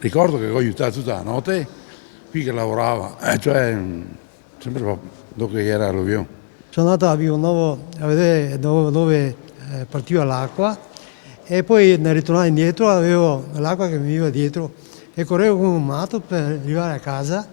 Ricordo che ho aiutato tutta la notte qui che lavorava, sempre dopo che era alluvione. Sono andato a Vivo Nuovo a vedere dove partiva l'acqua e poi nel ritornare indietro avevo l'acqua che mi veniva dietro e correvo come un matto per arrivare a casa.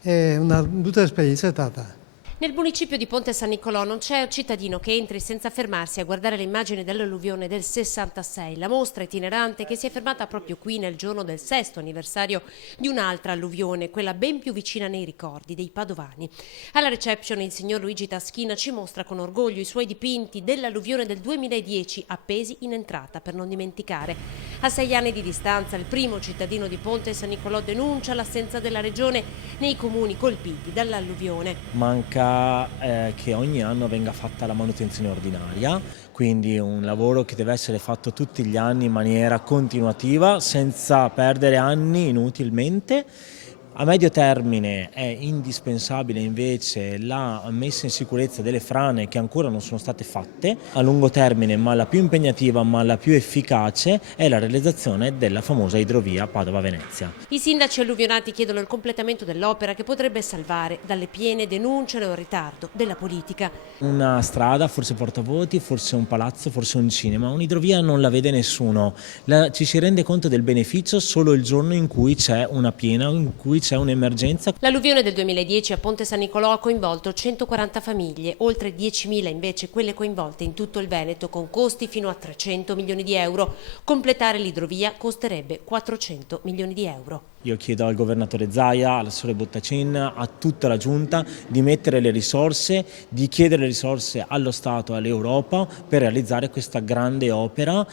È una brutta esperienza è stata. Nel municipio di Ponte San Nicolò non c'è un cittadino che entri senza fermarsi a guardare le immagini dell'alluvione del 66, la mostra itinerante che si è fermata proprio qui nel giorno del 6° anniversario di un'altra alluvione, quella ben più vicina nei ricordi dei padovani. Alla reception il signor Luigi Taschina ci mostra con orgoglio i suoi dipinti dell'alluvione del 2010 appesi in entrata per non dimenticare. A 6 anni di distanza il primo cittadino di Ponte San Nicolò denuncia l'assenza della regione nei comuni colpiti dall'alluvione. Manca che ogni anno venga fatta la manutenzione ordinaria, quindi un lavoro che deve essere fatto tutti gli anni in maniera continuativa senza perdere anni inutilmente. A medio termine è indispensabile invece la messa in sicurezza delle frane che ancora non sono state fatte. A lungo termine, ma la più impegnativa, ma la più efficace, è la realizzazione della famosa idrovia Padova-Venezia. I sindaci alluvionati chiedono il completamento dell'opera che potrebbe salvare dalle piene, denunciano il ritardo della politica. Una strada, forse portavoti, forse un palazzo, forse un cinema, un'idrovia non la vede nessuno. Ci si rende conto del beneficio solo il giorno in cui c'è una piena, in cui c'è un'emergenza. L'alluvione del 2010 a Ponte San Nicolò ha coinvolto 140 famiglie, oltre 10.000 invece quelle coinvolte in tutto il Veneto con costi fino a 300 milioni di euro. Completare l'idrovia costerebbe 400 milioni di euro. Io chiedo al governatore Zaia, all'assessore Bottacin, a tutta la giunta di mettere le risorse, di chiedere le risorse allo Stato e all'Europa per realizzare questa grande opera.